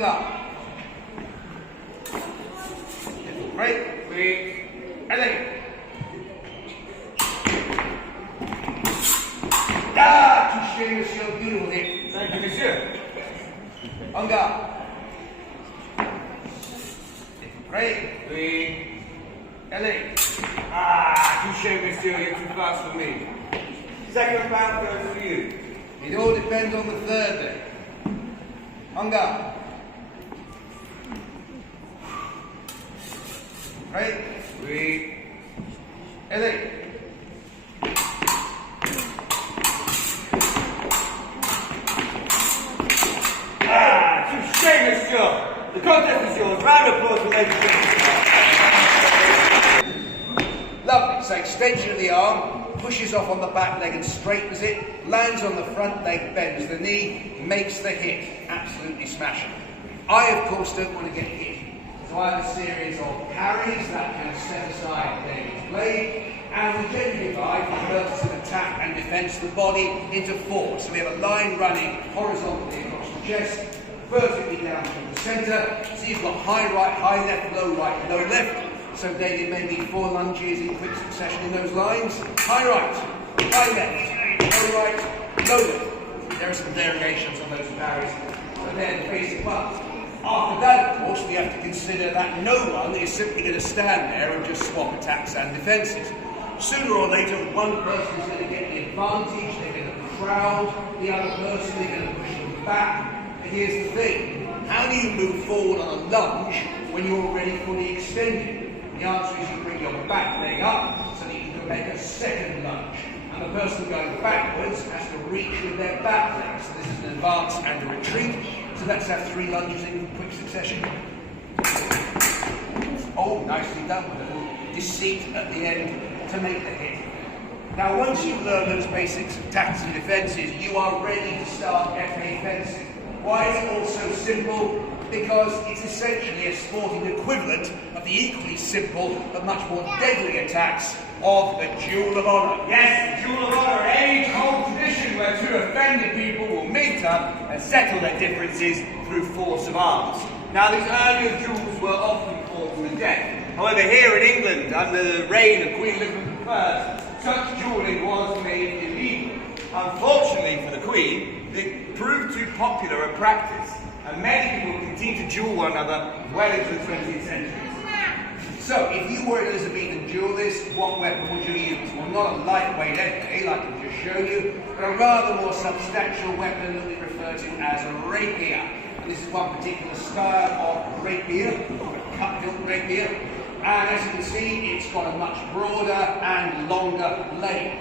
Unga. Break. Three. And then. Ah, touché, monsieur. Beautiful hit. Thank you, monsieur. Unga. Break. Three. And then. Ah, touché, monsieur. You're too fast for me. Second round goes for you. It all depends on the third day. Unga. Right? Three. And then. Ah, touché, monsieur. The contest is yours. Round of applause for ladies and gentlemen. Lovely. So extension of the arm, pushes off on the back leg and straightens it, lands on the front leg, bends the knee, makes the hit. Absolutely smashing. I, of course, don't want to get hit. So I have a series of parries that can set aside David's blade, and we generally divide for the purpose of attack and defence the body into four. So we have a line running horizontally across the chest, vertically down through the centre. So you've got high right, high left, low right, low left. So David may need 4 lunges in quick succession in those lines. High right, high left, low right, low left. There are some variations on those parries. So they're the basic ones. After that, of course, we have to consider that no one is simply going to stand there and just swap attacks and defences. Sooner or later, one person is going to get the advantage, they're going to crowd the other person, they're going to push them back. But here's the thing, how do you move forward on a lunge when you're already fully extended? The answer is you bring your back leg up so that you can make a second lunge. And the person going backwards has to reach with their back leg. So this is an advance and a retreat. So let's have 3 lunges in quick succession. Oh, nicely done with a little deceit at the end to make the hit. Now, once you've learned those basics of attacks and defences, you are ready to start FA fencing. Why is it all so simple? Because it's essentially a sporting equivalent of the equally simple but much more deadly attacks of the Duel of Honour. Yes, the Duel of Honour, an age-old tradition where 2 offended people will meet up and settle their differences through force of arms. Now, these earlier duels were often fought to the death. However, here in England, under the reign of Queen Elizabeth I, such duelling was made illegal. Unfortunately for the Queen, it proved too popular a practice, and many people continue to duel one another well into the 20th century. So, if you were an Elizabethan duelist, what weapon would you use? Well, not a lightweight epee, like I've just shown you, but a rather more substantial weapon that we refer to as a rapier. And this is one particular style of rapier, a cut-hilt rapier. And as you can see, it's got a much broader and longer blade.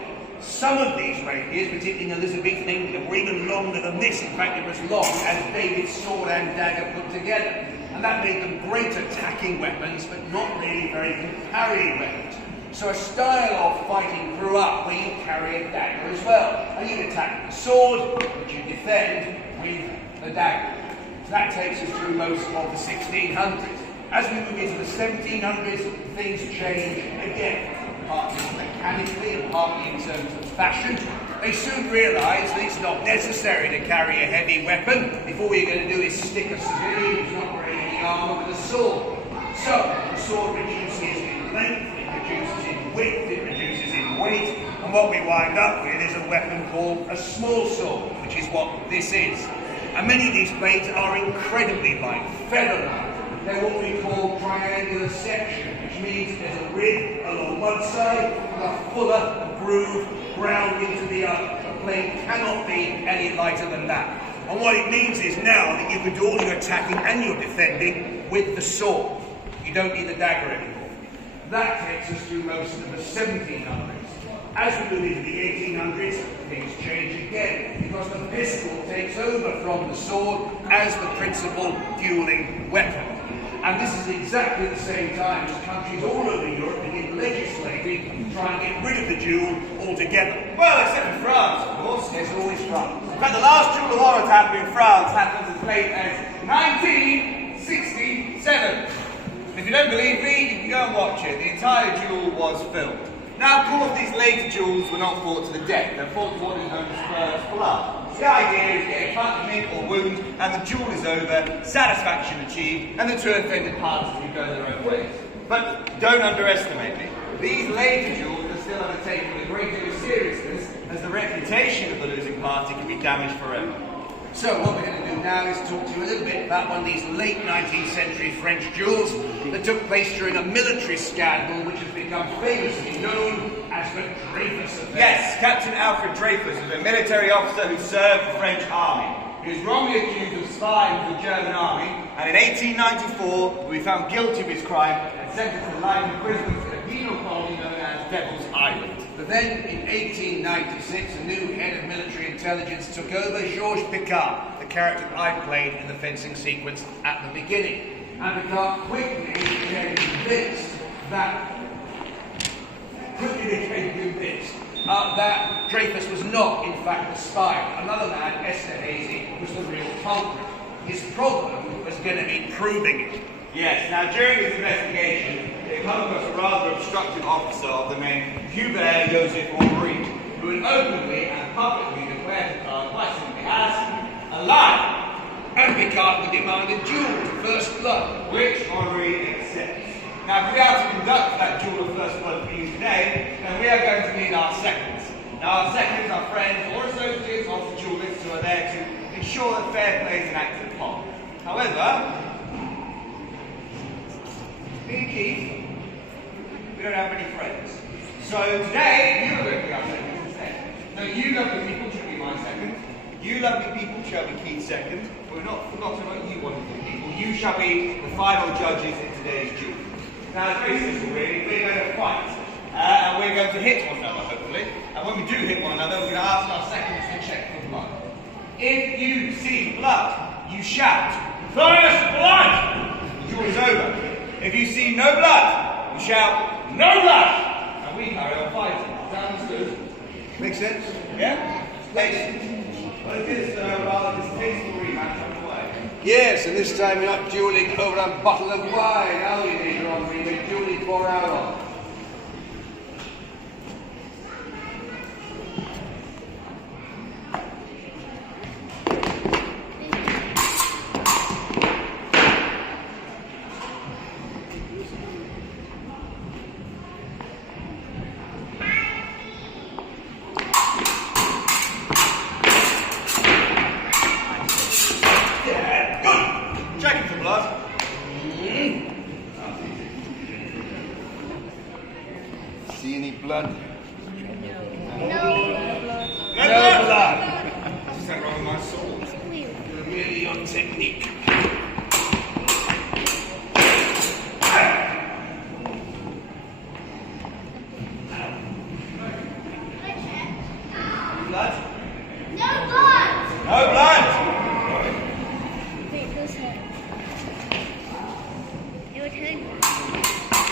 Some of these rapiers, particularly in Elizabethan England, were even longer than this. In fact, it was long as David's sword and dagger put together. And that made them great attacking weapons, but not really very good parrying weapons. So a style of fighting grew up where you carry a dagger as well. And you attack with the sword, but you defend with the dagger. So that takes us through most of the 1600s. As we move into the 1700s, things change again. Partly mechanically and partly in terms of fashion. They soon realised that it's not necessary to carry a heavy weapon. If all you're going to do is stick a civilian who's not wearing any armour with a sword. So, the sword reduces in length, it reduces in width, it reduces in weight, and what we wind up with is a weapon called a small sword, which is what this is. And many of these blades are incredibly light, feather-like. They're what we call triangular section, which means there's a rib along one side and a fuller groove ground into the other. A blade cannot be any lighter than that. And what it means is now that you can do all your attacking and your defending with the sword. You don't need the dagger anymore. That takes us through most of the 1700s. As we move into the 1800s, things change again, because the pistol takes over from the sword as the principal dueling weapon. And this is exactly the same time as countries all over Europe begin legislating to try and get rid of the duel altogether. Well, except for France, of course. There's always France. In fact, the last Duel of Honour to happen in France happened as late as 1967. If you don't believe me, you can go and watch it. The entire duel was filmed. Now, of course, these later duels were not fought to the death. They're fought to what is known as first blood. The idea is get a cut, nick or wound, and the duel is over, satisfaction achieved, and the two offended parties can go their own ways. But don't underestimate me. These later duels are still undertaken with a great deal of seriousness, as the reputation of the losing party can be damaged forever. So what we're going to do now is talk to you a little bit about one of these late 19th century French duels that took place during a military scandal which has become famously known as the Dreyfus Affair. Yes, Captain Alfred Dreyfus was a military officer who served the French army. He was wrongly accused of spying for the German army, and in 1894 he was found guilty of his crime and sentenced to life imprisonment in a penal colony known as Devil's Island. But then, in 1896, a new head of military intelligence took over, Georges Picard, the character that I played in the fencing sequence at the beginning. And Picard quickly became convinced that Dreyfus was not, in fact, a spy. Another man, Esterhazy, was the real culprit. His problem was going to be proving it. Yes, now during his investigation, they come across a rather obstructive officer of the name Hubert Joseph Henri, who had openly and publicly declared Picard quite simply as a liar. And Picard would demand a duel to first blood, which Henri accepts. Now, if we are to conduct that duel of first blood for you today, then we are going to need our seconds. Now, our seconds are friends or associates of the duelists who are there to ensure that fair play is enacted upon. However, me and Keith, we don't have many friends. So today, you are going to be our seconds instead. So you lovely people shall be my second. You lovely people shall be Keith's second. We're not forgotten about you wonderful people. You shall be the final judges in today's duel. Now, it's very simple really. We're going to fight. And we're going to hit one another, hopefully. And when we do hit one another, we're going to ask our seconds to check for blood. If you see blood, you shout, "First blood!" The duel is over. If you see no blood, you shout, "No blood!" And we carry on fighting. Sounds good? Makes sense? Yeah? Well, it is a rather distasteful rematch on the way. Yes, and this time you're not dueling over a bottle of wine, are you, Major Henri? We're dueling for our own. Checking for blood. See any blood? No No blood. Is that wrong with my soul? You're really on technique. Blood? No blood! No blood! Wait, whose turn? Your turn.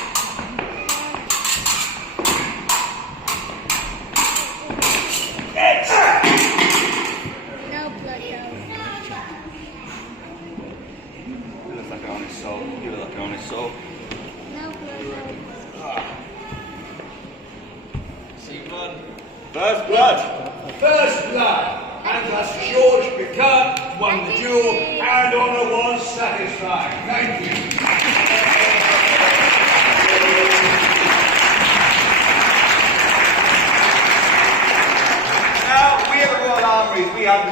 No blood, You look like an honest soul. You look like an honest soul. no blood. See blood? First blood! First blood. And thus Georges Picard won the duel, and honour was satisfied. Thank you. Now, we at the Royal Armouries, we have